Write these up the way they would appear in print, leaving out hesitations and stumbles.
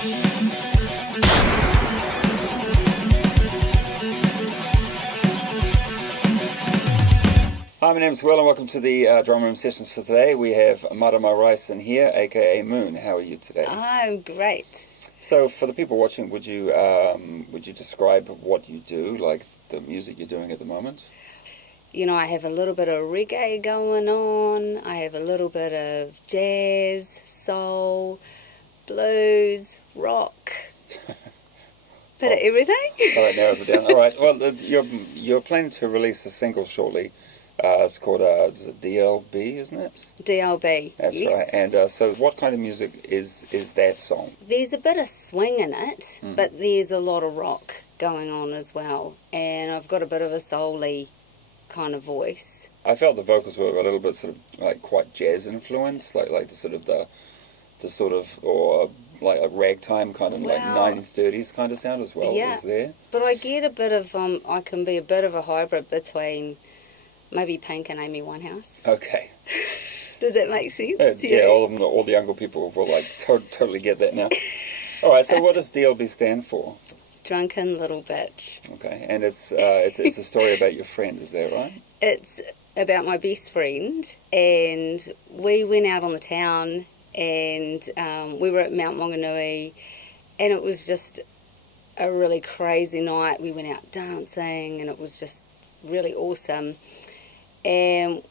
Hi, my name's Will and welcome to the drum room sessions for today. We have Marama Rice in here, aka Moone. How are you today? I'm great. So for the people watching, would you describe what you do, like the music you're doing at the moment? You know, I have a little bit of reggae going on. I have a little bit of jazz, soul, blues, rock. Bit of everything. All right, narrows it down. All right, well, you're planning to release a single shortly. It's called is it DLB, isn't it? DLB. That's yes. right. And so what kind of music is that song? There's a bit of swing in it, but there's a lot of rock going on as well. And I've got a bit of a soul-y kind of voice. I felt the vocals were a little bit sort of like quite jazz influenced, like or like a ragtime kind of like 1930s kind of sound as well. Yeah, was there. But I get a bit of I can be a bit of a hybrid between maybe Pink and Amy Winehouse. Okay. Does that make sense? Yeah, all the younger people will like totally get that now. All right, so what does DLB stand for? Drunken Little Bitch. Okay, and it's a story about your friend, is that right? It's about my best friend, and we went out on the town, and we were at Mount Maunganui, and it was just a really crazy night. We went out dancing, and it was just really awesome. And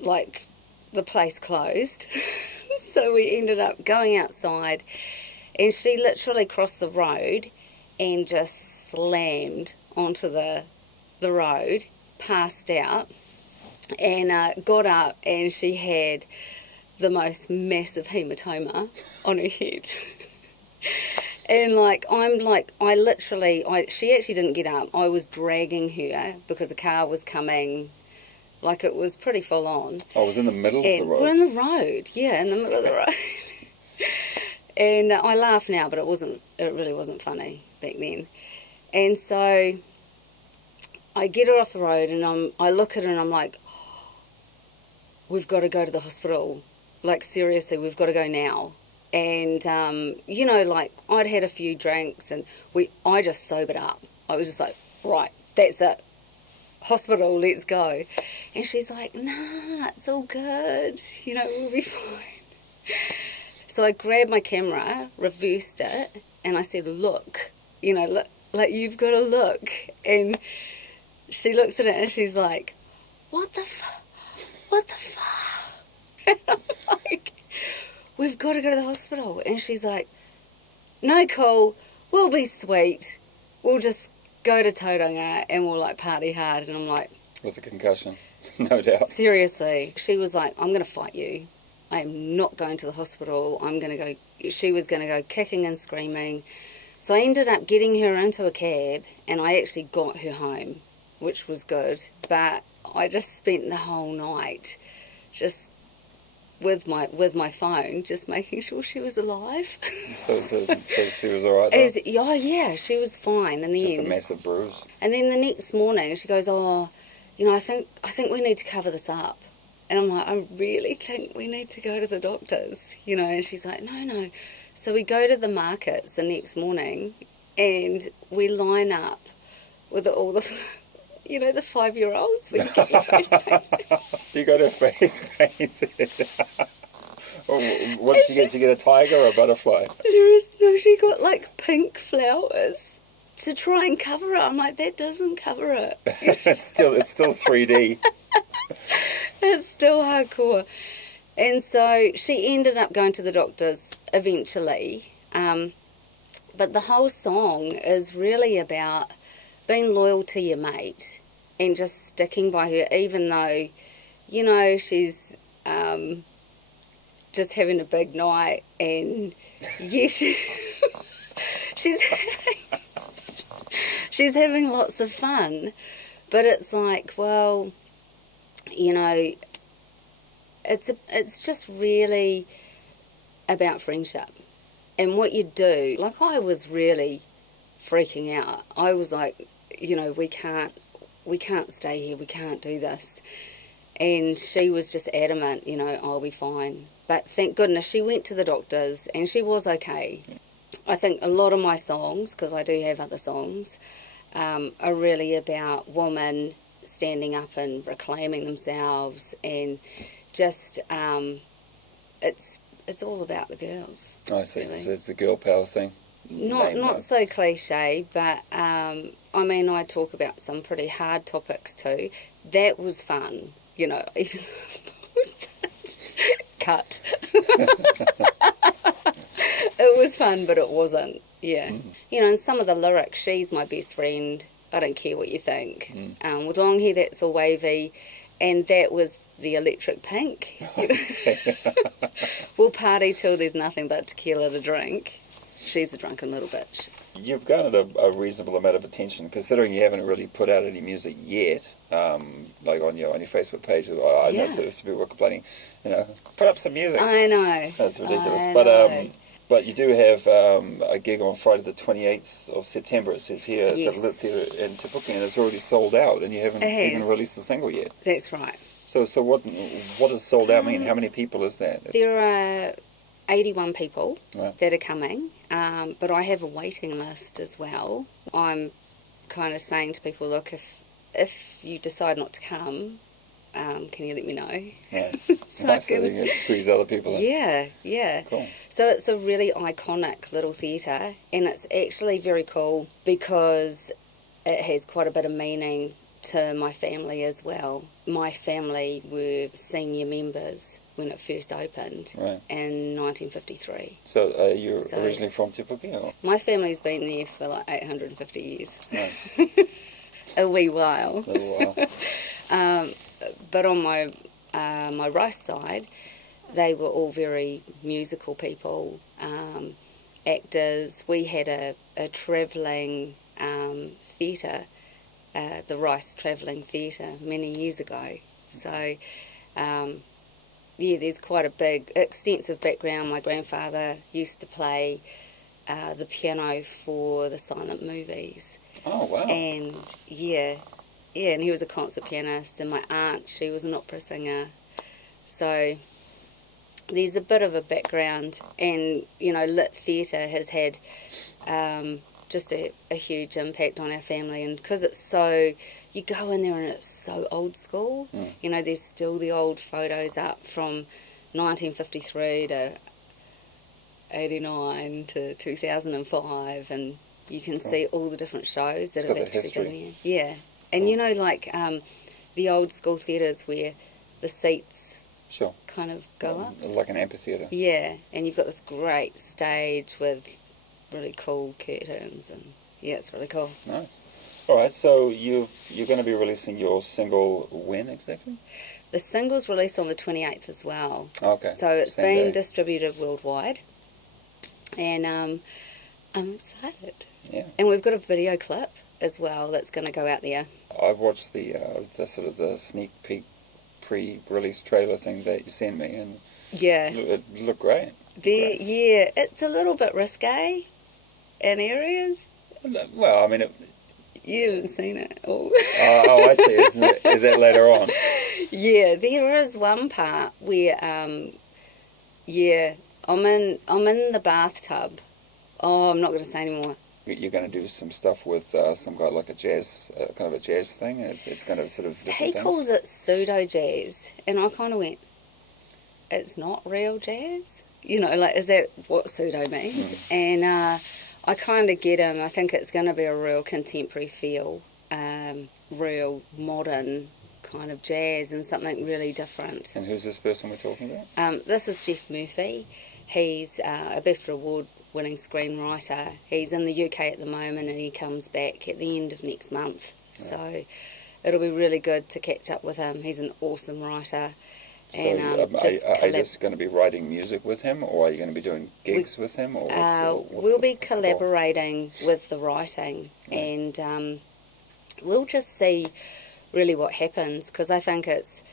like the place closed, so we ended up going outside, and she literally crossed the road and just slammed onto the road, passed out, and got up, and she had the most massive hematoma on her head. And she actually didn't get up. I was dragging her because the car was coming. Like, it was pretty full on. Oh, it was in the middle of the road? We're in the road, yeah, in the middle of the road. And I laugh now, but it really wasn't funny back then. And so I get her off the road, and I look at her and I'm like, we've got to go to the hospital. Like, seriously, we've got to go now. And, you know, like, I'd had a few drinks, and I just sobered up. I was just like, right, that's it. Hospital, let's go. And she's like, nah, it's all good. You know, we'll be fine. So I grabbed my camera, reversed it, and I said, look, you know, look, like, you've got to look. And she looks at it and she's like, what the fuck? What the fuck? And I'm like, we've got to go to the hospital. And she's like, no, cool, we'll be sweet. We'll just go to Tauranga and we'll like party hard. And I'm like, with a concussion, no doubt. Seriously. She was like, I'm going to fight you. I am not going to the hospital. She was going to go kicking and screaming. So I ended up getting her into a cab, and I actually got her home, which was good. But I just spent the whole night just with my phone, just making sure she was alive. So she was all right though? Oh yeah, she was fine in the just end. Just a massive bruise. And then the next morning she goes, oh, you know, I think we need to cover this up. And I'm like, I really think we need to go to the doctors, you know. And she's like, no. So we go to the markets the next morning, and we line up with all the, you know, the 5-year-olds when you get your face painted. Do you go to face painted? What did she get? Did she get a tiger or a butterfly? No, she got like pink flowers to try and cover it. I'm like, that doesn't cover it. It's still 3D. It's still hardcore. And so she ended up going to the doctors eventually. But the whole song is really about being loyal to your mate and just sticking by her, even though, you know, she's just having a big night, and yeah, she's having lots of fun. But it's like, well, you know, it's just really about friendship and what you do. Like, I was really freaking out. I was like, you know, we can't stay here, we can't do this. And she was just adamant, you know, I'll be fine. But thank goodness she went to the doctors and she was okay. I think a lot of my songs, because I do have other songs, are really about women standing up and reclaiming themselves, and just it's all about the girls. I see. Really. So it's a girl power thing. Not so cliche, but I mean, I talk about some pretty hard topics too. That was fun, you know. Even cut. It was fun, but it wasn't. Yeah, you know. And some of the lyrics, she's my best friend. I don't care what you think. With long hair, that's all wavy, and that was the electric pink. You know? We'll party till there's nothing but tequila to drink. She's a drunken little bitch. You've garnered a reasonable amount of attention, considering you haven't really put out any music yet. Like on your Facebook page, I know some people were complaining, you know, put up some music. I know. That's ridiculous. I But know. But you do have a gig on Friday the 28th of September, it says here, at Yes. the Lit Theatre in Te Puke, and it's already sold out, and you haven't even released a single yet. That's right. So what does sold out mean? How many people is that? There are 81 people Right. that are coming, but I have a waiting list as well. I'm kind of saying to people, look, if you decide not to come, can you let me know? Yeah. So Nice, so you can squeeze other people in. Yeah. Cool. So it's a really iconic little theatre, and it's actually very cool because it has quite a bit of meaning to my family as well. My family were senior members when it first opened Right. in 1953. So you're originally from Te Puke? Or? My family's been there for like 850 years. Right. A wee while. A little while. But on my right side, they were all very musical people, actors. We had a travelling theatre, the Rice Travelling Theatre, many years ago. So, there's quite a big, extensive background. My grandfather used to play the piano for the silent movies. Oh, wow. And, and he was a concert pianist, and my aunt, she was an opera singer. So there's a bit of a background, and, you know, Lit Theatre has had just a huge impact on our family, and because it's so, you go in there and it's so old school. You know, there's still the old photos up from 1953 to 89 to 2005, and you can see all the different shows that have actually been there. Yeah. And you know, like the old school theatres where the seats kind of go up. Like an amphitheatre. Yeah, and you've got this great stage with really cool curtains, and yeah, it's really cool. Nice. All right, so you're going to be releasing your single when exactly? The single's released on the 28th as well. Okay. So it's Same been day. distributed worldwide, and I'm excited. Yeah. And we've got a video clip as well that's going to go out there. I've watched the sort of the sneak peek pre-release trailer thing that you sent me, and Yeah. it looked great. Great. Yeah, it's a little bit risque in areas. Well, I mean, You haven't seen it. Oh, oh, I see. Is that later on? Yeah, there is one part where, I'm in the bathtub. Oh, I'm not going to say anymore. You're going to do some stuff with some guy, like a jazz, kind of a jazz thing, and it's going to sort of different He things? calls it pseudo jazz, and I kind of went, it's not real jazz? You know, like, is that what pseudo means? And I kind of get him. I think it's going to be a real contemporary feel, real modern kind of jazz, and something really different. And who's this person we're talking about? This is Jeff Murphy. He's a BAFTA award-winning screenwriter. He's in the UK at the moment, and he comes back at the end of next month. Yeah. So it'll be really good to catch up with him. He's an awesome writer. So and, are you just going to be writing music with him, or are you going to be doing gigs with him? Or we'll be collaborating with the writing, and we'll just see really what happens, because I think it's,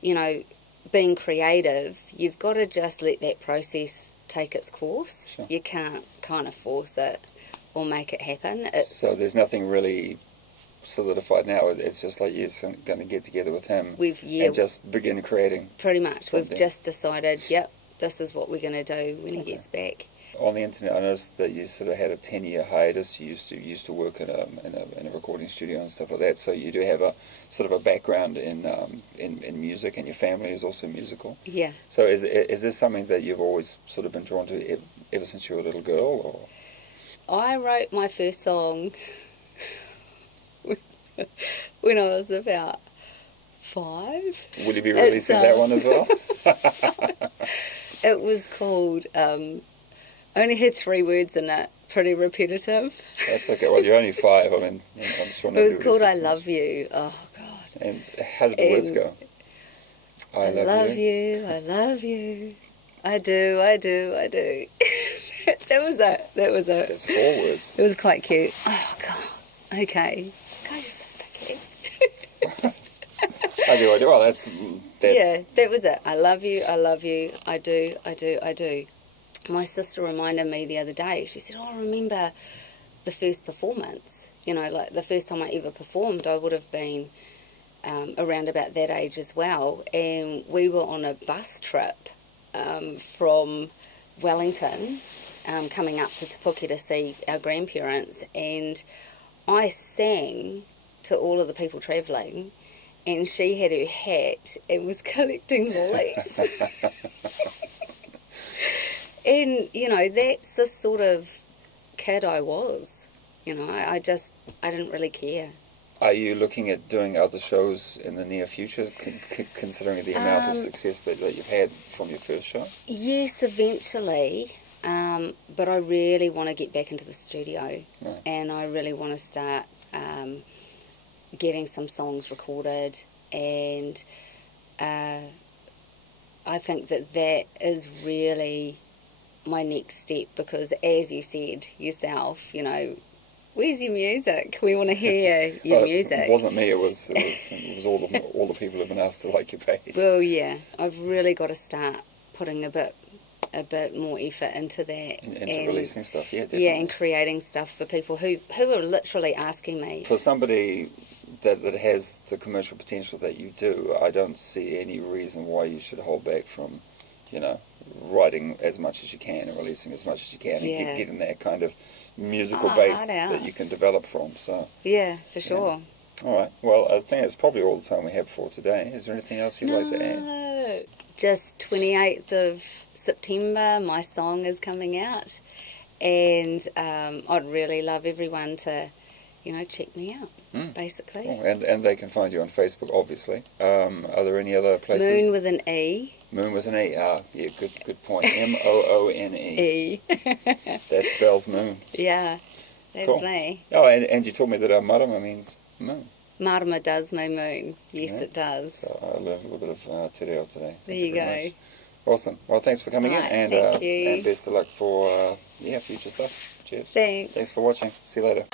you know, being creative, you've got to just let that process take its course. Sure. You can't kind of force it or make it happen. So there's nothing really solidified now. It's just like you're going to get together with him and just begin creating. Pretty much. We've there. just decided, yep, this is what we're going to do when he gets back. On the internet, I noticed that you sort of had a 10-year hiatus. You used to work in a recording studio and stuff like that. So you do have a sort of a background in music, and your family is also musical. Yeah. So is this something that you've always sort of been drawn to ever since you were a little girl, or? I wrote my first song when I was about 5. Will you be releasing that one as well? It was called, only had 3 words in it, pretty repetitive. That's okay. Well, you're only 5. I mean, I'm sure It was called I Love You. Oh, God. And how did the words go? I love you, I love you. I do, I do, I do. That was it. That's 4 words. It was quite cute. Oh, God. Okay. God, you're so picky. I do. Well, that's yeah, that was it. I love you, I do, I do, I do. My sister reminded me the other day, she said, oh, I remember the first performance. You know, like the first time I ever performed, I would have been around about that age as well. And we were on a bus trip from Wellington, coming up to Te Puke to see our grandparents. And I sang to all of the people travelling, and she had her hat and was collecting lollies. And, you know, that's the sort of kid I was. You know, I didn't really care. Are you looking at doing other shows in the near future, considering the amount of success that you've had from your first show? Yes, eventually. But I really want to get back into the studio. Right. And I really want to start getting some songs recorded. And I think that is really my next step, because as you said yourself, you know, where's your music? We want to hear your music. It wasn't me. It was all the people who've been asked to like your page. Well, yeah, I've really got to start putting a bit more effort into that. Into releasing stuff, yeah, definitely. Yeah, and creating stuff for people who are literally asking me. For somebody that has the commercial potential that you do, I don't see any reason why you should hold back from, you know, writing as much as you can and releasing as much as you can, and getting that kind of musical base that you can develop from. So yeah, for sure. Yeah. All right. Well, I think that's probably all the time we have for today. Is there anything else you'd like to add? Just 28th of September, my song is coming out, and I'd really love everyone to, you know, check me out, basically. Cool. And they can find you on Facebook, obviously. Are there any other places? Moone with an E. Moone with an E. Ah, yeah, good point. Moone. E. That spells moon. Yeah, that's cool. me. Oh, and you told me that marama means moon. Marama does mean moon. Yes, Yeah. It does. So I learned a little bit of te reo today. There you go. Much. Awesome. Well, thanks for coming in, and thank you. and best of luck for future stuff. Cheers. Thanks. Thanks for watching. See you later.